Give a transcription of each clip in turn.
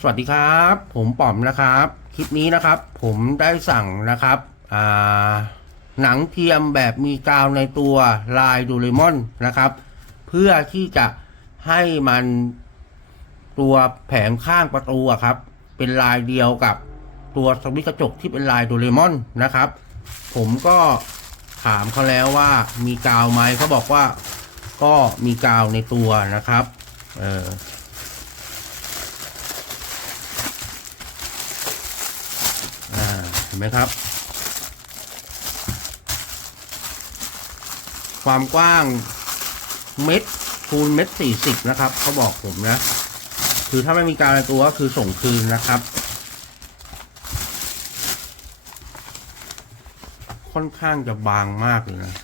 สวัสดีครับ ผมป๋อมนะครับ คลิปนี้นะครับ ผมได้สั่งนะครับอ่าหนังเทียมแบบมีกาวในตัวลายดูเรมอนนะครับ เพื่อที่จะให้มันตัวแผงข้างประตูอะครับ เป็นลายเดียวกับตัวสวิตกระจกที่เป็นลายโดเรมอนนะครับ ผมก็ถามเขาแล้วว่ามีกาวไหมเขาบอกว่าก็มีกาวในตัวนะครับ เออาเห็ นไหมครับ ความกว้างเม็ดคูณเม็ดสี่สิบนะครับเขาบอกผมนะ คือถ้าไม่มีการตัวก็คือส่งคืนนะครับ ค่อนข้างจะบางมากเลยนะ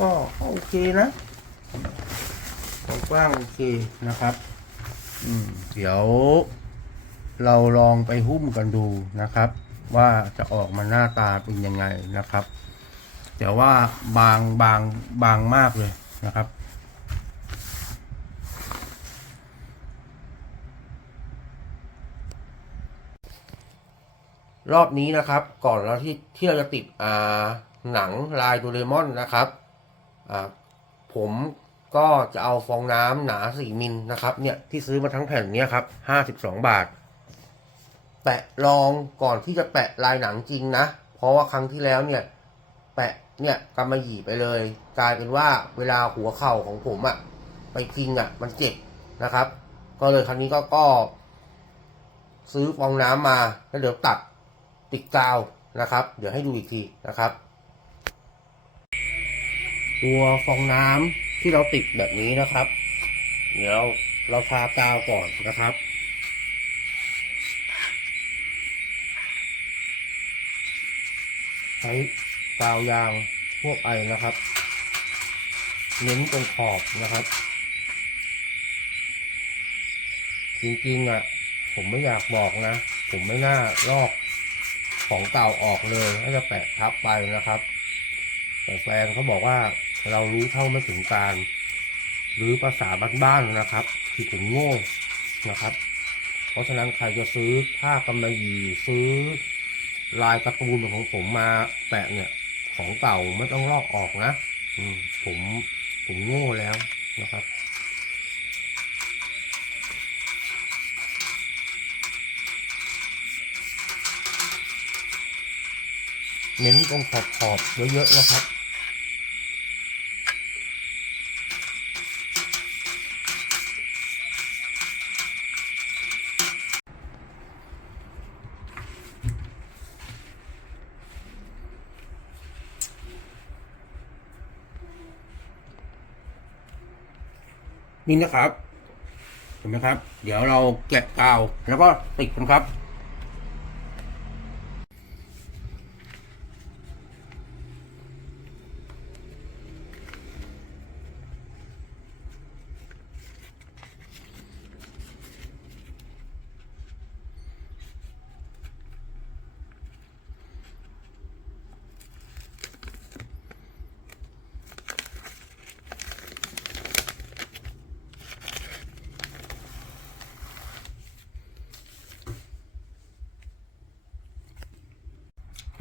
ก็ โอเคนะกว้างโอเคนะครับ อืม เดี๋ยว เราลองไปหุ้มกันดูนะครับ ว่าจะออกมาหน้าตาเป็นยังไงนะครับ แต่ว่าบางบางบางมากเลยนะครับรอบนี้นะครับก่อนเราที่ที่เราจะติดอ่าหนังลายโดเรมอนนะครับ ผมก็จะเอาฟองน้ำหนาสี่มิลนะครับเนี่ยที่ซื้อมาทั้งแผ่นเนี้ยครับห้าสิบสองบาท แปะรองก่อนที่จะแปะลายหนังจริงนะ เพราะว่าครั้งที่แล้วเนี่ย แปะเนี่ยกำมะหยี่ไปเลย กลายเป็นว่าเวลาหัวเข่าของผมอะไปพิงอะมันเจ็บนะครับ ก็เลยครั้งนี้ก็ก็ ซื้อฟองน้ำมาแล้วเดี๋ยวตัดติดกาวนะครับ เดี๋ยวให้ดูอีกทีนะครับ ตัวฟองน้ำที่เราติดแบบนี้นะครับ เดี๋ยวเราทากาวก่อนนะครับ ใช้กาวยางพวกไอนะครับ เน้นตรงขอบนะครับ จริงๆอะ ผมไม่อยากบอกนะ ผมไม่น่าลอกของเก่าออกเลยถ้าจะแปะทับไปนะครับ แต่แฟนเขาบอกว่า เรารู้เท่าไม่ถึงการ หรือภาษาบ้านๆนะครับคือผมโง่นะครับ เพราะฉะนั้นใครจะซื้อผ้ากำมะหยี่ซื้อลายการ์ตูนของผมมาแปะเนี่ยของเก่าไม่ต้องลอกออกนะผมผมโง่แล้วนะครับ เน้นตรงขอบขอบๆเยอะๆนะครับ นี่นะครับ เห็นไหมครับ เดี๋ยวเราแกะกาวแล้วก็ติดกันครับ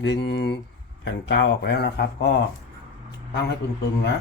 ดึงแผ่นกาวออกแล้วนะครับ ก็ตั้งให้ตึงๆนะ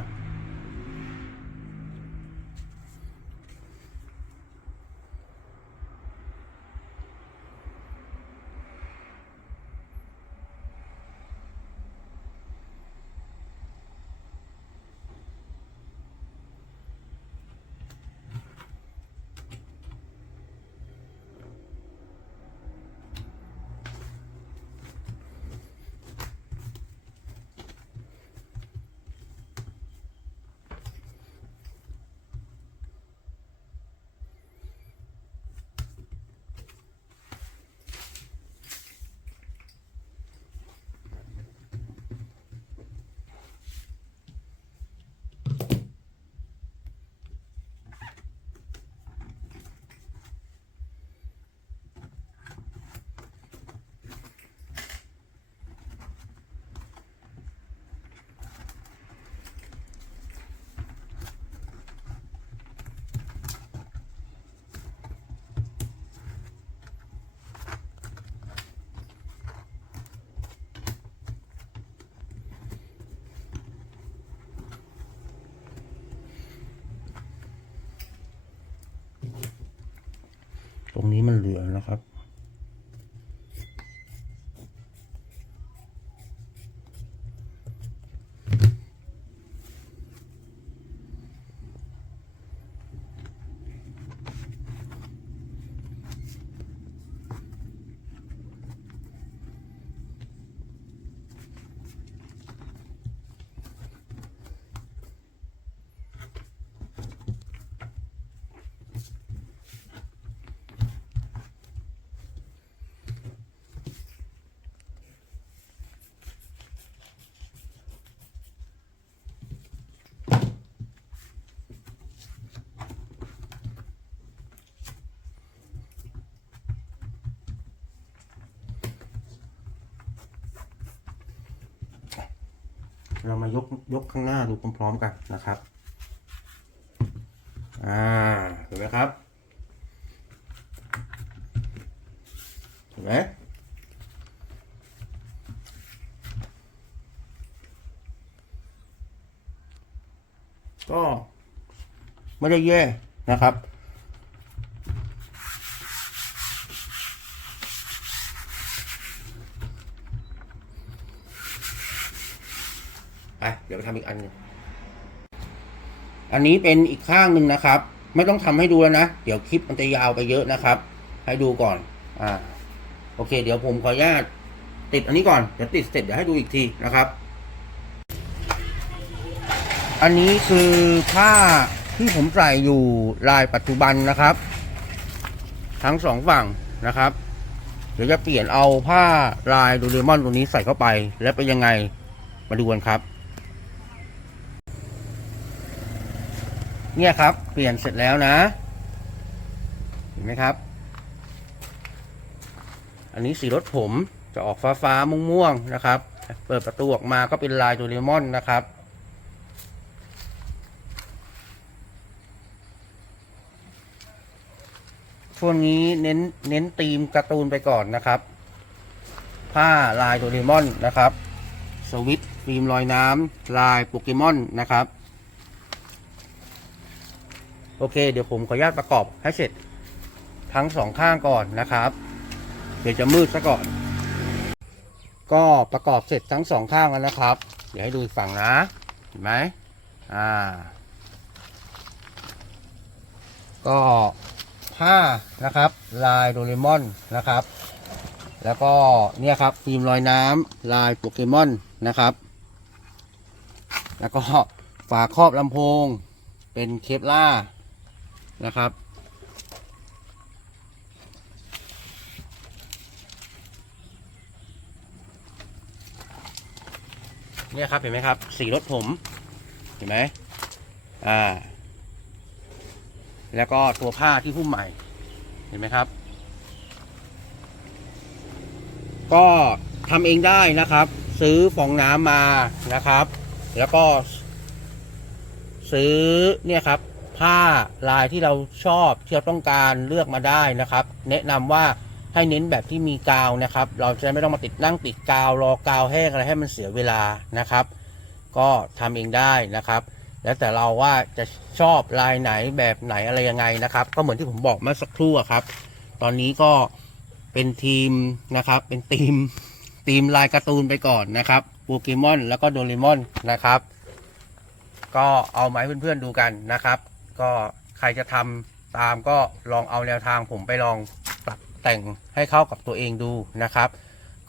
ตรงนี้มันเหลือนะครับ เรามายกยกข้างหน้าดูพร้อมๆกันนะครับ อ่าเห็นไหมครับเห็นไหมก็ไม่ได้แย่นะครับ ไปเดี๋ยวไปทำอีกอัน อันนี้เป็นอีกข้างหนึ่งนะครับ ไม่ต้องทำให้ดูแล้วนะ เดี๋ยวคลิปมันจะยาวไปเยอะนะครับ ให้ดูก่อน อ่า โอเค เดี๋ยวผมขออนุญาตติดอันนี้ก่อน เดี๋ยวติดเสร็จเดี๋ยวให้ดูอีกทีนะครับ อันนี้คือผ้าที่ผมใส่อยู่ลายปัจจุบันนะครับ ทั้งสองฝั่งนะครับเดี๋ยวจะเปลี่ยนเอาผ้าลายโดเรมอนตัวนี้ใส่เข้าไป แล้วเป็นยังไงมาดูกันครับ เนี่ยครับ เปลี่ยนเสร็จแล้วนะ เห็นไหมครับ อันนี้สีรถผมจะออกฟ้าฟ้าม่วงม่วงๆนะครับ เปิดประตูออกมาก็เป็นลายโดเรมอนนะครับ ช่วงนี้เน้นเน้นธีมการ์ตูนไปก่อนนะครับ ผ้าลายโดเรมอนนะครับ สวิตช์ฟิล์มลอยน้ำลายโปเกมอนนะครับ โอเค เดี๋ยวผมขออนุญาตประกอบให้เสร็จทั้งสองข้างก่อนนะครับ เดี๋ยวจะมืดซะก่อน ก็ประกอบเสร็จทั้งสองข้างแล้วนะครับ เดี๋ยวให้ดูฝั่งนะ เห็นไหมอ่า ก็ผ้านะครับ ลายโดเรมอนนะครับ แล้วก็เนี่ยครับฟิล์มลอยน้ำลายโปเกมอนนะครับ แล้วก็ฝาครอบลำโพง เป็นเคปล่า นะครับ เนี่ยครับเห็นไหมครับ สีรถผม เห็นไหมอ่า แล้วก็ตัวผ้าที่หุ้มใหม่ เห็นไหมครับ ก็ทำเองได้นะครับ ซื้อฟองน้ำมานะครับ แล้วก็ซื้อเนี่ยครับ ผ้าลายที่เราชอบที่เราต้องการเลือกมาได้นะครับ แนะนำว่าให้เน้นแบบที่มีกาวนะครับ เราจะไม่ต้องมาติดนั่งติดกาวรอกาวแห้งอะไรให้มันเสียเวลานะครับ ก็ทำเองได้นะครับ แล้วแต่เราว่าจะชอบลายไหนแบบไหนอะไรยังไงนะครับ ก็เหมือนที่ผมบอกเมื่อสักครู่ครับ ตอนนี้ก็เป็นทีมนะครับ เป็นทีมทีมลายการ์ตูนไปก่อนนะครับโปเกมอนแล้วก็โดเรมอนนะครับ ก็เอามาให้เพื่อนๆดูกันนะครับ ก็ใครจะทำตามก็ลองเอาแนวทางผมไปลองปรับแต่งให้เข้ากับตัวเองดูนะครับ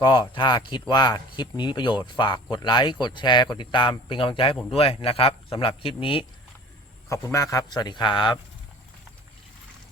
ก็ถ้าคิดว่าคลิปนี้มีประโยชน์ฝากกดไลค์กดแชร์กดติดตามเป็นกำลังใจให้ผมด้วยนะครับสำหรับคลิปนี้ขอบคุณมากครับ สวัสดีครับ